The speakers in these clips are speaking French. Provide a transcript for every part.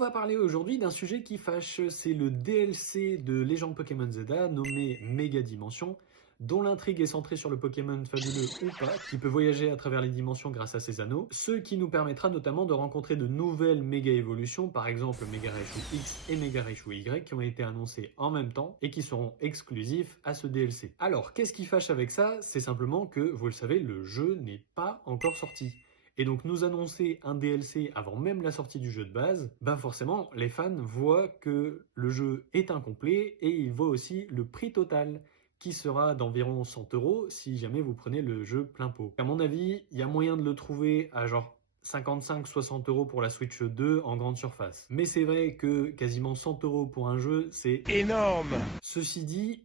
va parler aujourd'hui d'un sujet qui fâche, c'est le DLC de Légende Pokémon Zelda nommé Méga Dimension, dont l'intrigue est centrée sur le Pokémon fabuleux Hoopa, qui peut voyager à travers les dimensions grâce à ses anneaux, ce qui nous permettra notamment de rencontrer de nouvelles méga évolutions, par exemple Mega Raichu X et Mega Raichu Y, qui ont été annoncés en même temps et qui seront exclusifs à ce DLC. Alors, qu'est-ce qui fâche avec ça? C'est simplement que, vous le savez, le jeu n'est pas encore sorti. Et donc nous annoncer un DLC avant même la sortie du jeu de base, ben forcément les fans voient que le jeu est incomplet et ils voient aussi le prix total qui sera d'environ 100 € si jamais vous prenez le jeu plein pot. À mon avis, il y a moyen de le trouver à genre 55-60 € pour la Switch 2 en grande surface. Mais c'est vrai que quasiment 100 € pour un jeu, c'est Énorme! Ceci dit,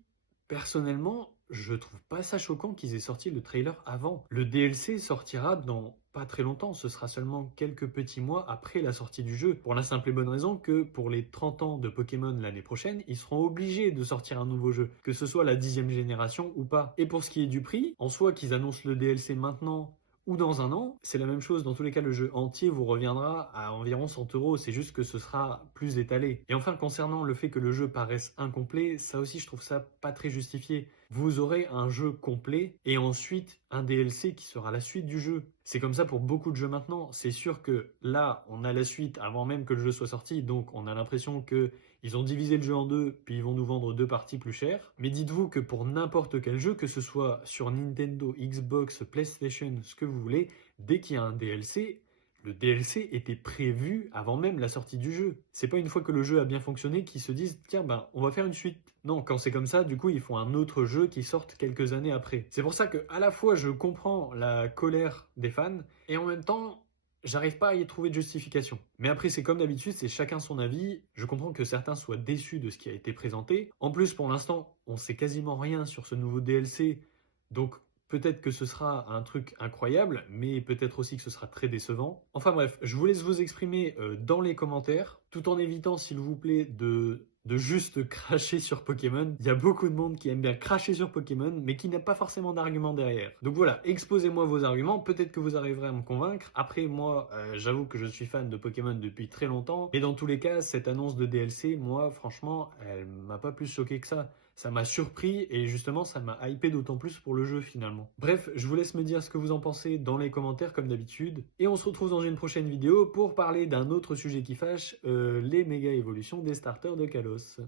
personnellement, je trouve pas ça choquant qu'ils aient sorti le trailer avant. Le DLC sortira dans pas très longtemps, ce sera seulement quelques petits mois après la sortie du jeu, pour la simple et bonne raison que pour les 30 ans de Pokémon l'année prochaine, ils seront obligés de sortir un nouveau jeu, que ce soit la 10e génération ou pas. Et pour ce qui est du prix, en soi qu'ils annoncent le DLC maintenant ou dans un an, c'est la même chose. Dans tous les cas, le jeu entier vous reviendra à environ 100 €. C'est juste que ce sera plus étalé. Et enfin, concernant le fait que le jeu paraisse incomplet, ça aussi, je trouve ça pas très justifié. Vous aurez un jeu complet et ensuite un DLC qui sera la suite du jeu. C'est comme ça pour beaucoup de jeux maintenant. C'est sûr que là, on a la suite avant même que le jeu soit sorti, donc on a l'impression que ils ont divisé le jeu en deux, puis ils vont nous vendre deux parties plus chères. Mais dites-vous que pour n'importe quel jeu, que ce soit sur Nintendo, Xbox, PlayStation, ce que vous voulez, dès qu'il y a un DLC, le DLC était prévu avant même la sortie du jeu. C'est pas une fois que le jeu a bien fonctionné qu'ils se disent tiens ben on va faire une suite. Non, quand c'est comme ça, du coup ils font un autre jeu qui sort quelques années après. C'est pour ça que à la fois je comprends la colère des fans et en même temps j'arrive pas à y trouver de justification. Mais après, c'est comme d'habitude, c'est chacun son avis. Je comprends que certains soient déçus de ce qui a été présenté. En plus, pour l'instant, on sait quasiment rien sur ce nouveau DLC. Donc, peut-être que ce sera un truc incroyable, mais peut-être aussi que ce sera très décevant. Enfin bref, je vous laisse vous exprimer dans les commentaires, tout en évitant, s'il vous plaît, de juste cracher sur Pokémon. Il y a beaucoup de monde qui aime bien cracher sur Pokémon, mais qui n'a pas forcément d'arguments derrière. Donc voilà, exposez-moi vos arguments, peut-être que vous arriverez à me convaincre. Après, moi, j'avoue que je suis fan de Pokémon depuis très longtemps, mais dans tous les cas, cette annonce de DLC, moi, franchement, elle m'a pas plus choqué que ça. Ça m'a surpris et justement ça m'a hypé d'autant plus pour le jeu finalement. Bref, je vous laisse me dire ce que vous en pensez dans les commentaires comme d'habitude. Et on se retrouve dans une prochaine vidéo pour parler d'un autre sujet qui fâche, les méga évolutions des starters de Kalos.